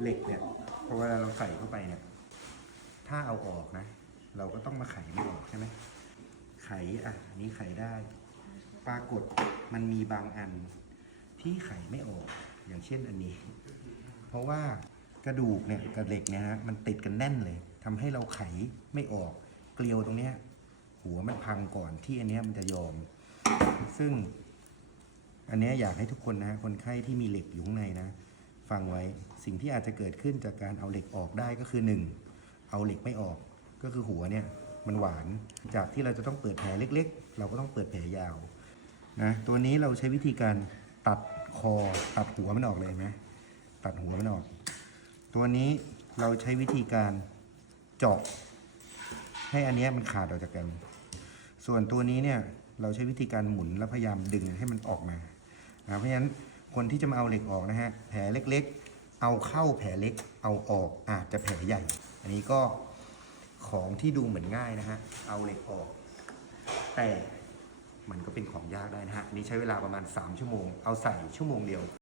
เหล็กเนี่ยพอเวลาเราใส่เข้าไปเนี่ย ถ้าเอาออกนะ เราก็ต้องมาไขไม่ออกใช่ไหมไขอะนี้ไขได้ ปรากฏมันมีบางอันที่ไขไม่ออกอย่างเช่นอันนี้ เพราะว่ากระดูกเนี่ยกับเหล็กเนี่ยฮะมันติดกันแน่นเลยทำให้เราไขไม่ออก เกลียวตรงเนี้ยหัวมันพังก่อนที่อันเนี้ยมันจะยอม ซึ่ง อันเนี้ยอยากให้ทุกคนนะคนไข้ที่มีเหล็กอยู่ข้างในนะ ฟังไว้ สิ่งที่อาจจะเกิดขึ้นจากการเอาเหล็กออกได้ก็คือหนึ่งเอาเหล็กไม่ออก ก็คือหัวเนี่ยมันหวาน จากที่เราจะต้องเปิดแผลเล็ก ๆ เราก็ต้องเปิดแผลยาวนะ ตัวนี้เราใช้วิธีการตัดคอตัดหัวมันออกเลยไหมตัดหัวมันออก ตัวนี้เราใช้วิธีการเจาะให้อันนี้มันขาดออกจากกัน ส่วนตัวนี้เนี่ยเราใช้วิธีการหมุนแล้วพยายามดึงให้มันออกมานะเพราะฉะนั้น คนที่จะมาเอาเหล็กออกนะฮะแผลเล็กๆ เอาเข้าแผลเล็กเอาออกอาจจะแผลใหญ่ อันนี้ก็ของที่ดูเหมือนง่ายนะฮะเอาเหล็กออก แต่มันก็เป็นของยากได้นะฮะนนี้ใช้เวลาประมาณ 3 ชั่วโมง เอาใส่ชั่วโมงเดียว